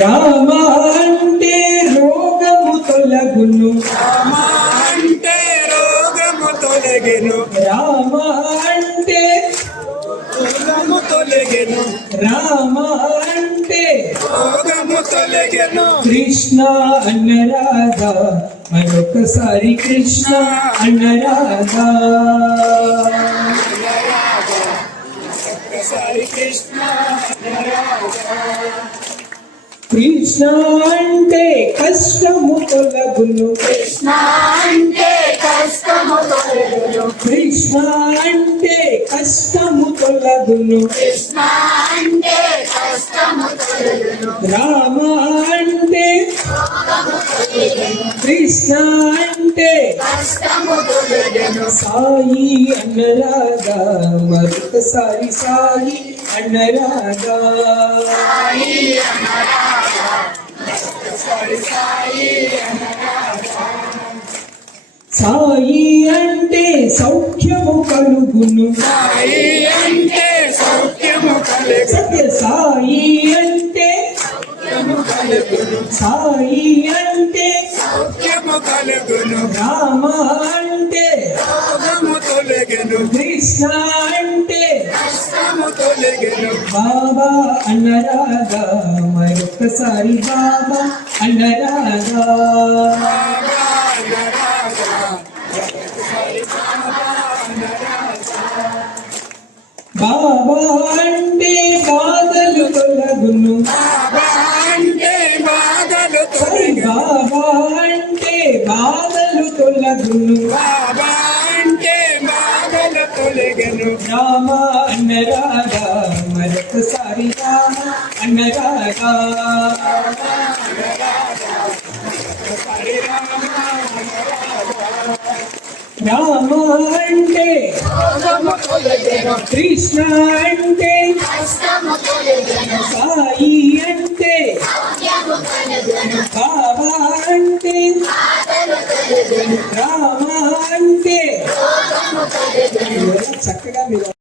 రామ అంటే రోగము తొలగును, రామ అంటే రోగము తొలగెను, రామ అంటే రోగము తొలగెను, రామ అంటే రోగము తొలగెను. కృష్ణ అన్నరాధా, మరొకసారి కృష్ణ అన్నరాధా. ఒకసారి కృష్ణ కృష్ణ అంటే కష్టము తొలగును, కృష్ణ అంటే కష్టము తొలగెను, కృష్ణ అంటే కష్టము తొలగును, కృష్ణ అంటే కష్టము తొలగెను, రామ అంటే కృష్ణ అంటే కష్టము తొలగెను. సాయి అన్నరాగా, మరొకసారి సాయి అన్నరాగా. సాయి అంటే సౌఖ్యము కలుగును, సాయి అంటే సౌఖ్యము కలుగు, సత్య సాయి అంటే కలుగును, సాయి అంటే సౌఖ్యము కలుగును, రామ అంటే రోగము తొలగెను, కృష్ణ అంటే కష్టము తొలగెను. బాబా అన్నరాగా, మరొకసారి బాబా అన్నరాగా. బాబా అంటే బాధలు తొలగును, బాబా అంటే బాధలు సరి తొలగెను, బాబా అంటే బాధలు తొలగును, బాబా అంటే బాధలు తొలగెను. రామ అన్నరాగా, మరొకసారి రామ అన్నరాగా. రామ అంటే రోగము తొలగెను, కృష్ణ అంటే కష్టము తొలగెను, సాయి అంటే సౌఖ్యము కలుగును, బాబా అంటే బాధలు తొలగెను, రామ అంటే రోగము తొలగెను. చక్కగా మీరు